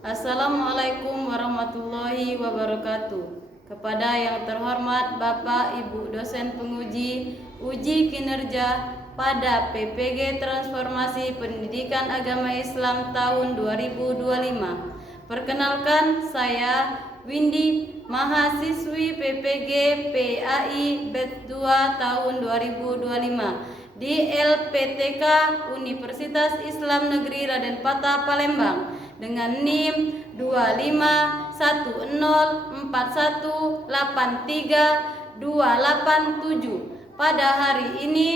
Assalamualaikum warahmatullahi wabarakatuh. Kepada yang terhormat Bapak Ibu dosen penguji uji kinerja pada PPG Transformasi Pendidikan Agama Islam tahun 2025. Perkenalkan, saya Windy, mahasiswi PPG PAI BET 2 tahun 2025 di LPTK Universitas Islam Negeri Raden Patah Palembang dengan NIM 251418328 pada hari ini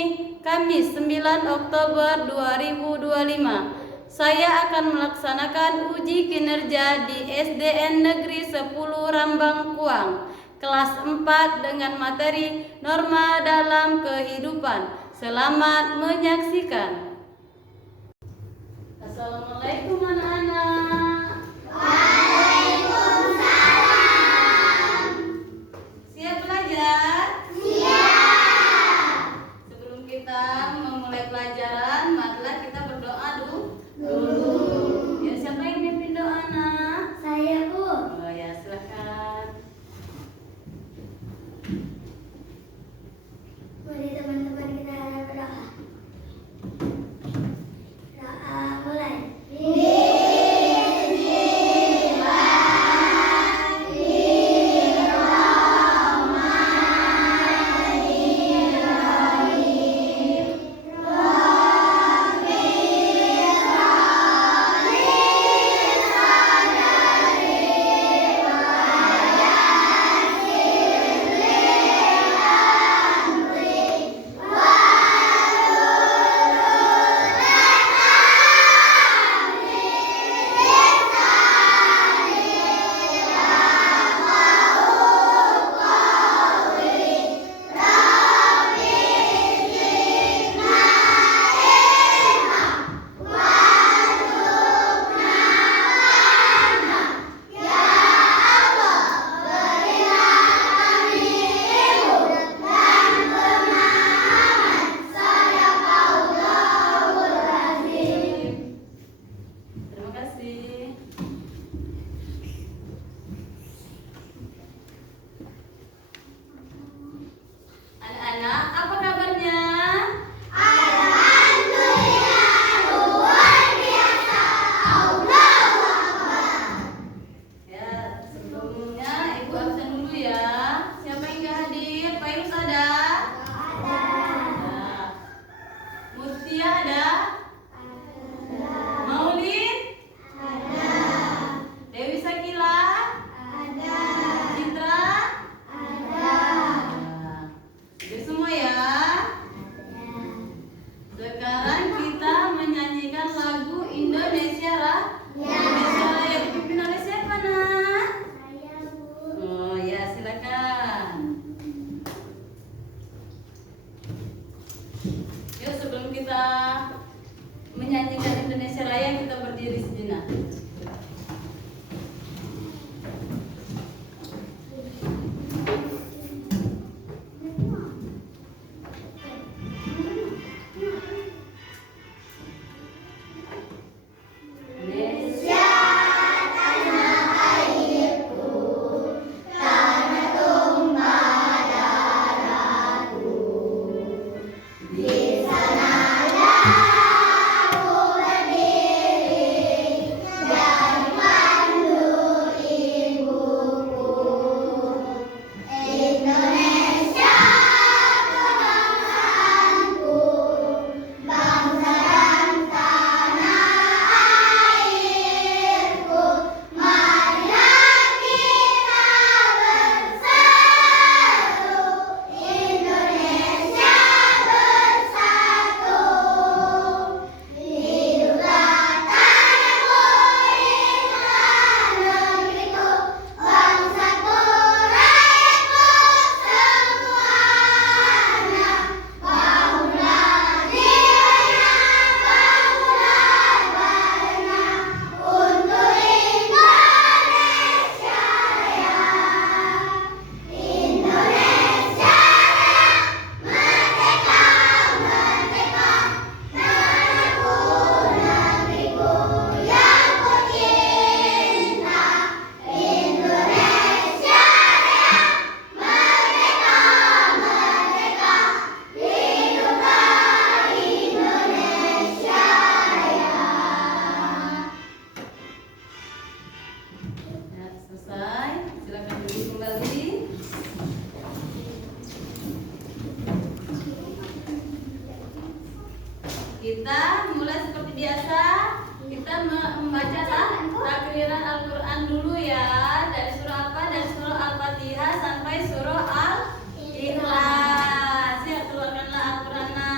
Kamis 9 Oktober 2025. Saya akan melaksanakan uji kinerja di SDN Negeri 10 Rambang Kuang kelas 4 dengan materi norma dalam kehidupan. Selamat menyaksikan. Assalamualaikum anak-anak. Waalaikumsalam. Siap belajar? Siap. Sebelum kita memulai pelajaran, marilah kita berdoa dulu. Ya, siapa yang mimpin doa, nak? Saya, Bu. Oh ya, silakan. Mari teman-teman kita berdoa. Doa mulai. Terima kasih. Anak-anak, apa kabarnya? Alhamdulillah, luar biasa. Allahu Akbar. Ya, sebelumnya Ibu absen dulu ya. Siapa yang gak hadir? Pak Yus ada? Ada. Ada. Mutia ada? Maulid? Ada. membaca takriran Al-Quran dulu ya. Dari surah apa? Dari surah Al-Fatihah sampai surah Al-Ikhlas. Ya, keluarkanlah Al-Qurannya.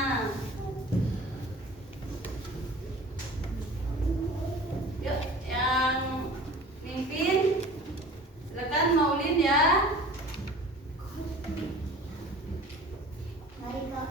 Yuk, yang mimpin silakan Maulin ya. Mari Kak.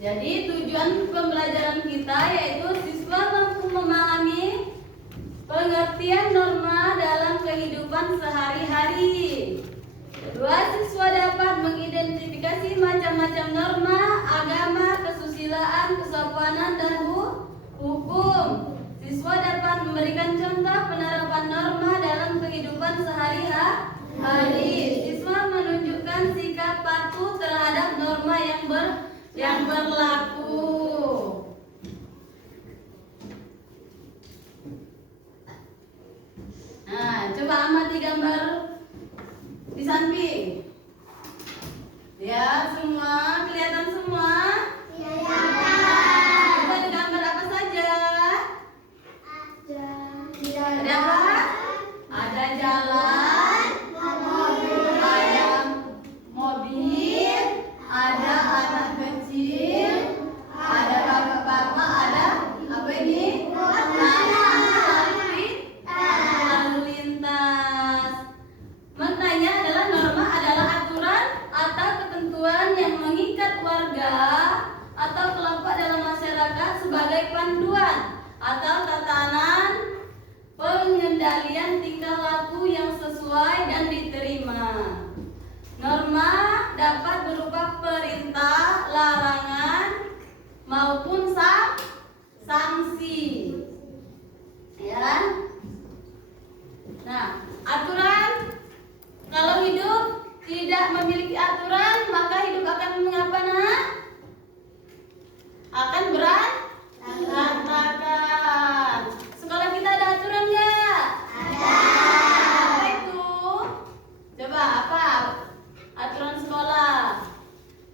Jadi tujuan pembelajaran kita yaitu siswa mampu memahami pengertian norma dalam kehidupan sehari-hari. Kedua, siswa dapat mengidentifikasi macam-macam norma agama, kesusilaan, kesopanan, dan hukum. Siswa dapat memberikan contoh penerapan norma dalam kehidupan sehari-hari. Siswa menunjukkan sikap patuh terhadap norma yang berlaku. Nah, coba amati gambar di samping. Ya, semua kelihatan semua? Coba ada gambar apa saja? Ada apa? Ada jalan, ada mobil, ada anak kecil, ada bapak-bapak, ada apa ini? Lalu lintas. Maknanya adalah norma adalah aturan atau ketentuan yang mengikat warga atau kelompok dalam masyarakat sebagai panduan atau tatanan pengendalian tingkah laku yang sesuai dan diterima. Norma dapat berupa perintah, larangan, maupun sanksi. Ya. Nah, aturan, kalau hidup tidak memiliki aturan, maka hidup akan mengapa, nak? Akan berantakan. Sekolah kita ada aturan nggak? Ada. Apa itu? Coba apa? Aturan sekolah.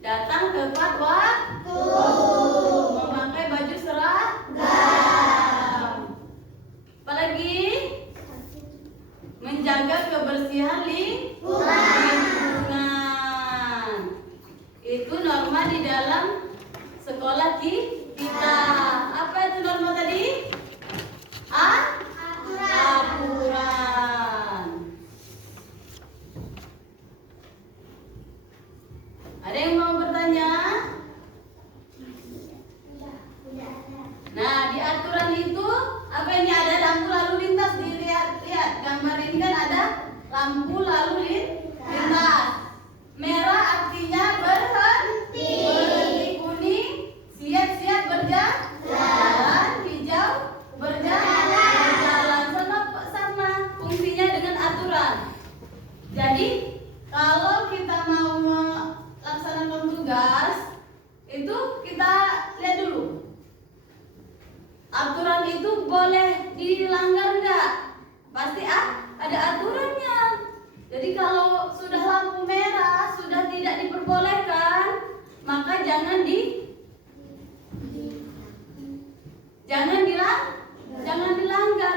Datang tepat waktu. Memakai baju seragam. Apalagi? Menjaga kebersihan lingkungan. Itu norma di dalam sekolah kita. Apa itu norma tadi? Aturan. Ada yang mau bertanya? Nah, di aturan itu apa ini? Ada lampu lalu lintas. Dilihat gambar ini kan ada lampu lalu lintas. Merah artinya berhenti. Kuning siap-siap berjalan. Hijau berjalan. Sama fungsinya dengan aturan. Jadi kalau kita mau melaksanakan tugas itu kita lihat dulu. Aturan itu boleh dilanggar nggak? Pasti ada aturannya. Jadi kalau sudah lampu merah, sudah tidak diperbolehkan, maka jangan dilanggar.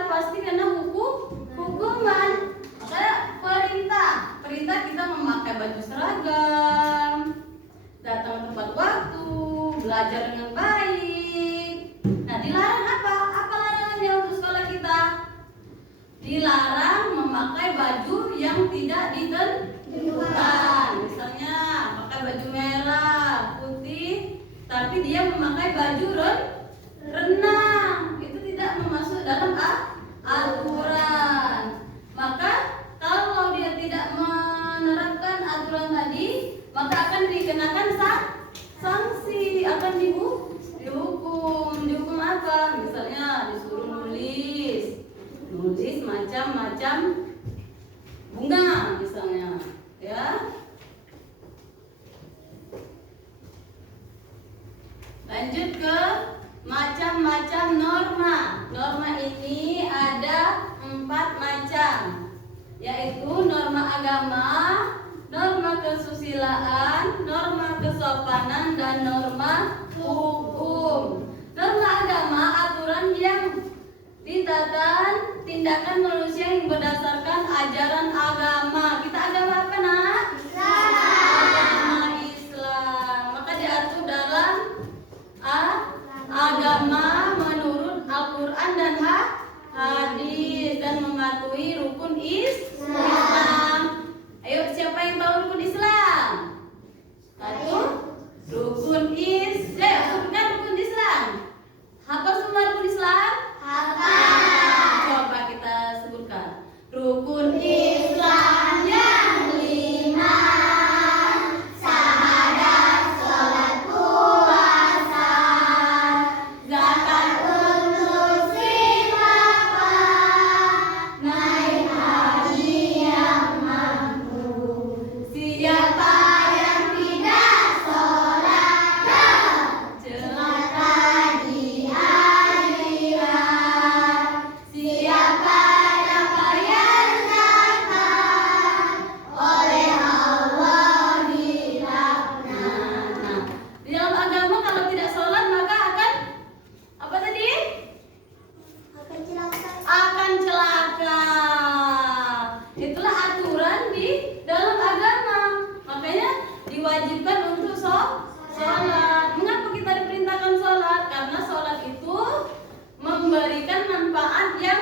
Pasti kena hukuman. Maka perintah kita memakai baju seragam, datang tepat waktu, belajar dengan baik. Nah, dilarang apa? Apa larangannya untuk sekolah kita? Dilarang memakai baju yang tidak ditentukan. Misalnya pakai baju merah, putih, tapi dia memakai baju renang. Itu tidak masuk dalam aturan. Maka kalau dia tidak menerapkan aturan tadi, maka akan dikenakan sanksi, akan dihukum. Dihukum apa? Misalnya disuruh nulis macam-macam bunga misalnya, ya. Lanjut ke macam-macam norma. Norma ini ada 4 macam, yaitu norma agama, norma kesusilaan, norma kesopanan, dan norma hukum. Norma agama aturan yang ditatan tindakan manusia yang berdasarkan ajaran agama. Kita agama apa, nak? Agama Islam. Maka diatur dalam agama menurut Al-Quran dan hadis dan mematuhi rukun Islam. Ayo, siapa yang tahu rukun Islam? Satu, rukun Islam. Sebutkan rukun Islam. Hafal semua rukun Islam? Hafal. Coba kita sebutkan. Rukun Islam yang 5. Syahadat, sholat, puasa, zakat untuk infak, naik haji yang mampu. Siapa yang tidak sholat celaka di akhirat. Siapa yang bayar zakat oleh Allah dilaknat. Nah, di dalam agama kalau tidak sholat maka akan apa tadi? Akan celaka. Itulah aturan di dalam agama. Makanya diwajibkan untuk sholat. Mengapa kita diperintahkan sholat? Karena sholat itu memberikan manfaat yang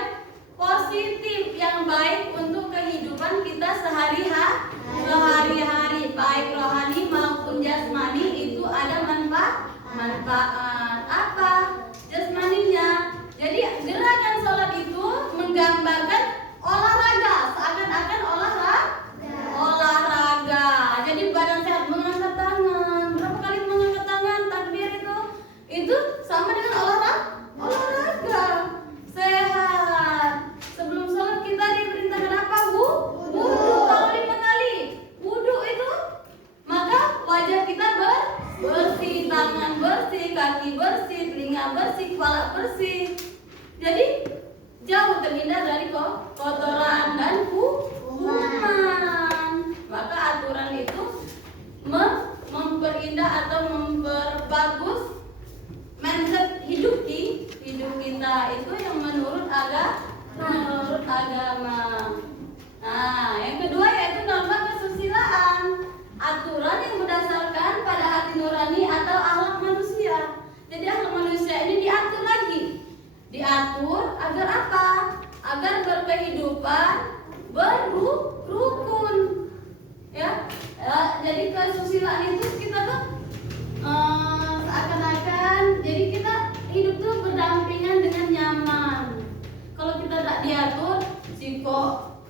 positif, yang baik untuk kehidupan kita sehari-hari, baik rohani maupun jasmani. Itu ada manfaat apa? Jasmaninya. Jadi gerakan sholat itu menggambarkan kesusilaan itu kita tuh seakan-akan jadi kita hidup tuh berdampingan dengan nyaman. Kalau kita tak diatur, si kok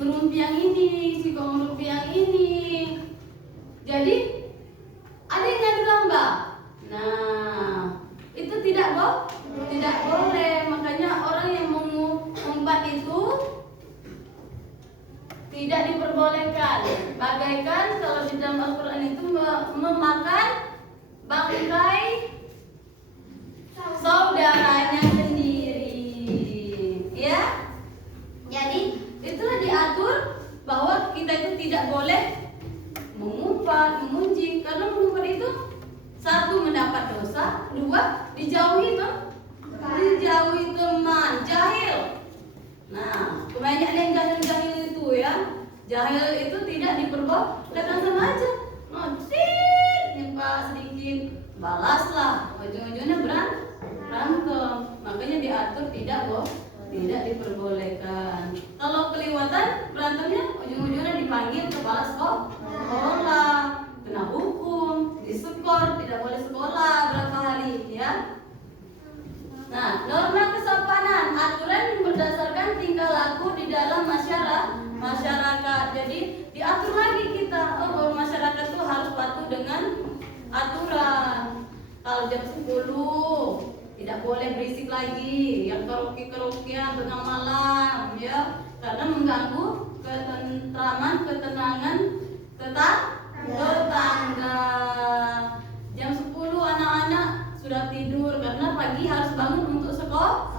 ngerumpi yang ini, si kok ngerumpi yang ini. Jadi ada yang ngadu domba. Nah, itu tidak boleh. Makanya orang yang mengumpat itu tidak diperbolehkan. Bagaikan kalau di dalam Al-Quran itu memakan bangkai saudaranya sendiri, ya. Jadi itulah diatur bahwa kita itu tidak boleh mengumpat, mengunjing, karena mengumpat itu satu mendapat dosa, dua dijauhi teman, jahil. Nah, kebanyakan yang jahil itu ya, jahil itu tidak diperbolehkan sama aja. Notit, nyempak sedikit, balaslah, ujung-ujungnya berantem. Makanya diatur tidak diperbolehkan. Kalau kelewatan berantemnya, ujung-ujungnya dipanggil kepala sekolah, kena hukum, diskor, tidak boleh sekolah berapa hari, ya. Nah, norma kesopanan, aturan yang berdasarkan tingkah laku di dalam masyarakat. Jadi diatur lagi kita, bahwa masyarakat itu harus patuh dengan aturan. Kalau jam 10 tidak boleh berisik lagi, yang karaoke-karaokean tengah malam, ya, karena mengganggu ketenangan tetangga. Jam 10 anak-anak sudah tidur karena pagi harus bangun untuk sekolah.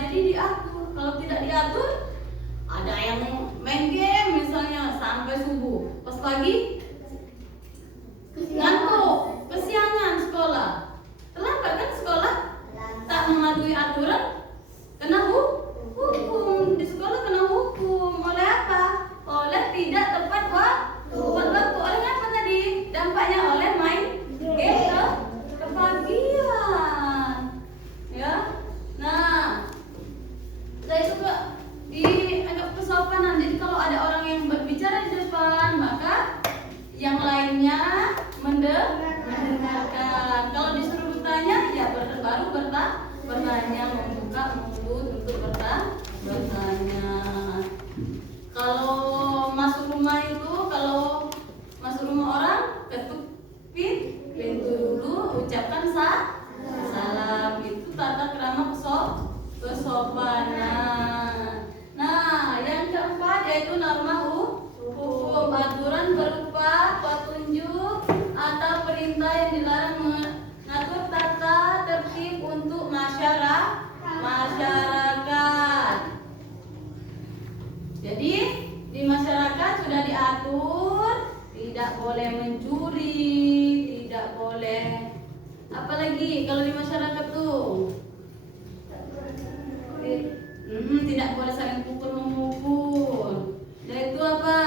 Jadi diatur. Kalau tidak diatur, ada yang main game misalnya sampai subuh, pas pagi ngantuk, kesiangan sekolah, terlambat kan sekolah, tak mematuhi aturan, kena hukum. Di sekolah kena hukum. Oleh apa? Oleh tidak tepat waktu. Oleh apa tadi? Dampaknya oleh main game kepagian, ya. Nah, saya juga dianggap kesopanan. Jadi kalau ada orang yang berbicara di depan, maka yang lainnya mendengarkan. Kalau disuruh bertanya, ya baru bertanya, membuka mulut untuk bertanya. Kalau masuk rumah orang, ketuk pintu dulu, ucapkan salam. Itu tata krama kesopanan. Nah, yang keempat yaitu norma hukum, aturan berupa petunjuk atau perintah yang dilarang mengatur tata tertib untuk masyarakat. Jadi di masyarakat sudah diatur, tidak boleh mencuri, tidak boleh apalagi kalau di masyarakat tuh tidak boleh saling pukul-memukul. Dan itu apa?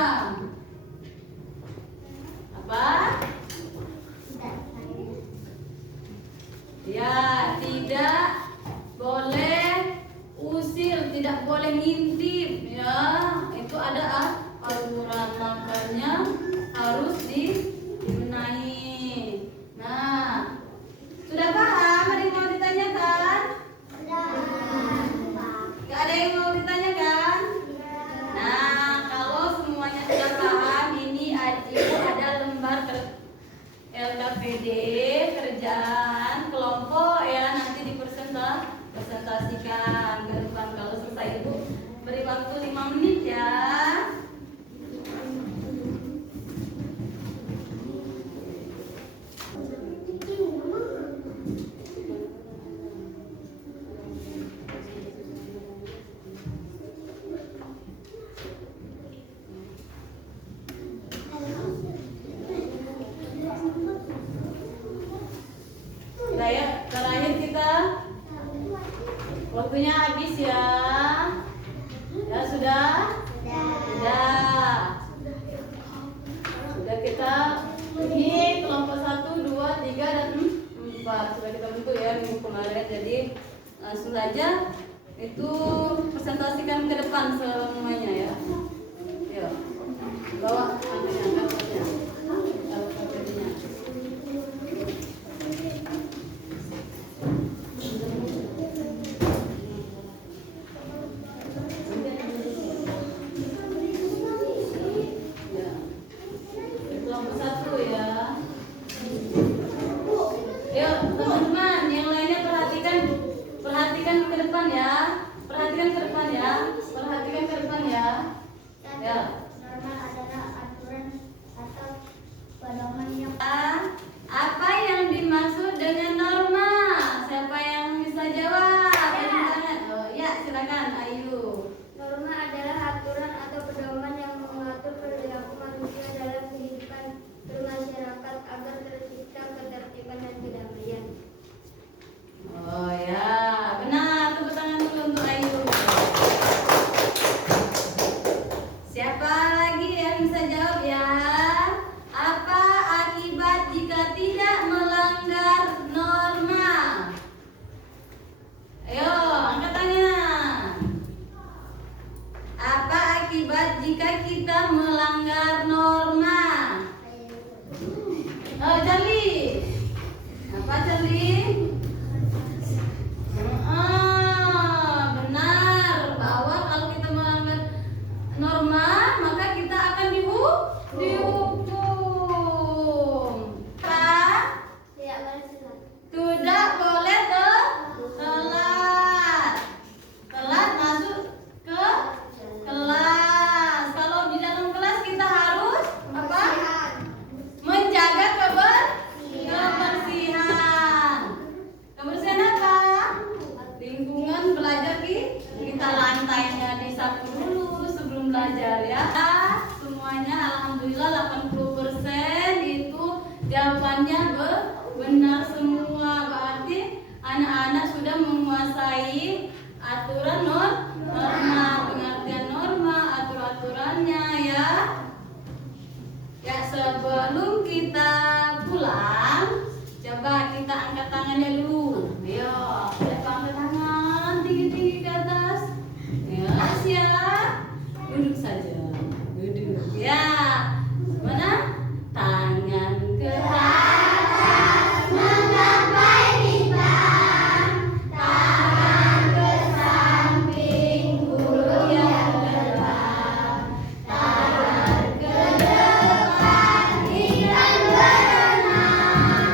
Ya, tidak boleh usil, tidak boleh ngintip, ya. Itu ada aturan, makanya harus dibenahi. Nah, sudah paham? Ada yang mau ditanyakan? Gak ada yang mau ditanyakan? Nah, kalau semuanya sudah paham, ini ada lembar LKPD kerjaan kelompok, ya, nanti dipresentasikan ke depan. Kalau selesai Ibu beri waktu 5 menit, ya. sudah melanggar norma. Charlie. Apa Charlie? Benar bahwa kalau kita melanggar norma maka kita akan dihukum. Tidak boleh telat. Tidak boleh telat. Telat masuk ke kelas. Kalau di dalam kelas kita harus apa? Menjaga kebersihan. Kebersihan apa? Lingkungan belajar kita lantainya disapu dulu sebelum belajar ya. Semuanya alhamdulillah 80% itu jawabannya benar semua. Berarti anak-anak sudah menguasai aturan norma, pengertian norma, aturannya ya. Ya, sebelum kita pulang, coba kita angkat tangannya dulu. Ayo, siapa angkat tangan tinggi-tinggi ke atas? Ya, siap. Duduk saja. Duduk. Ya. Mana? Tangan ke atas menggapai bintang. Tangan ke samping mulut yang gerak. Tangan ke depan ikan berenang.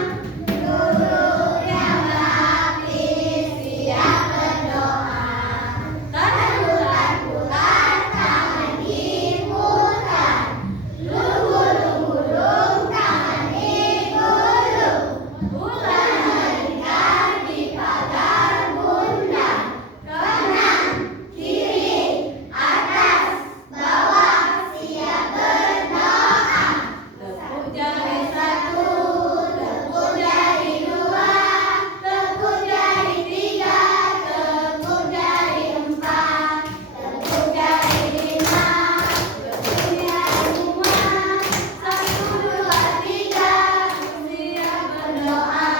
Duduk yang rapi siap berdoa. Tangan putar-putar, tangan diputar. Lunggu-lunggu-lung, tangan digulung. Ulang melingkar di pagar bunda. Kanan, kiri, atas, bawah, siap berdoa. Tepuk jari 1, tepuk jari 2, tepuk jari 3, tepuk jari 4, tepuk jari 5, tepuk jari 6, 1, 2, 3, siap berdoa.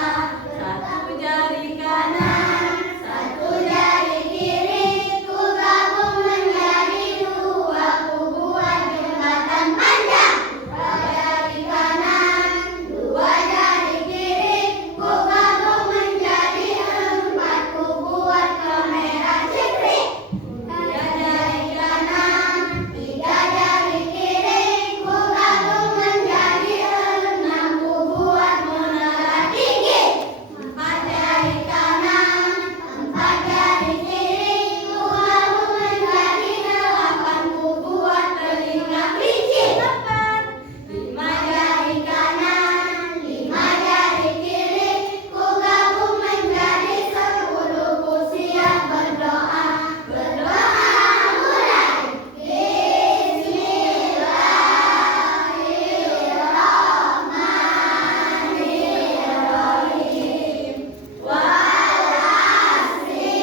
Satu jari kanan, satu jari kiri, ku gabung menjadi dua, ku buat jembatan panjang. Dua jari kanan, dua jari kiri, ku gabung menjadi empat, ku buat kamera jeprik. Tiga jari kanan, tiga jari kiri, ku gabung menjadi enam, ku buat menara tinggi. Empat jari kanan, empat jari kiri, ku gabung menjadi delapan, ku buat telinga kelinci. Lima jari kanan, lima jari kiri, ku gabung menjadi 10, ku siap berdoa. Berdoa mulai. Bismillahirrahmanirrahim. Wal asri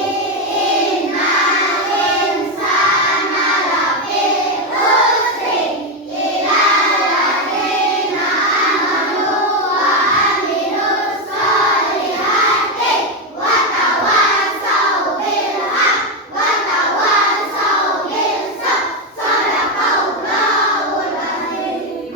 innal insana lafi khusri illa alladzina amanu wa amilus solihati wa tawasaw bil haq wa tawasaw bis sabr. Shadaqallahul azim.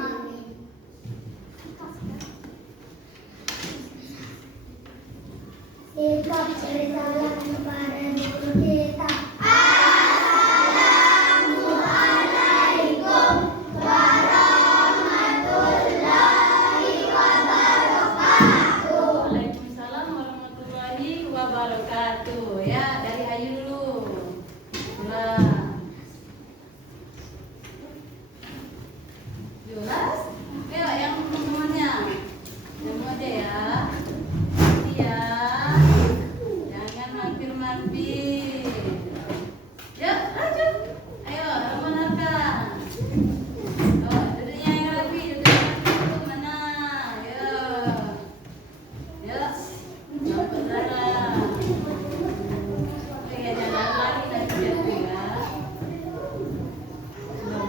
Kita bersalam kepada guru kita. Assalamualaikum warahmatullahi wabarakatuh. Waalaikumsalam warahmatullahi wabarakatuh. Ya, dari Ayu dulu. Jelas? Ayo yang teman-temannya. Kamu aja ya. Iya. Jangan mampir-mampir. Yuk, lanjut. Ayo, Rahman Arka. Oh, duduknya yang rapi, duduk yang rapi dulu. Mana? Yuk. Yuk. Jemput Zara. Oh iya, jangan lari dari jatuh ya. Belum.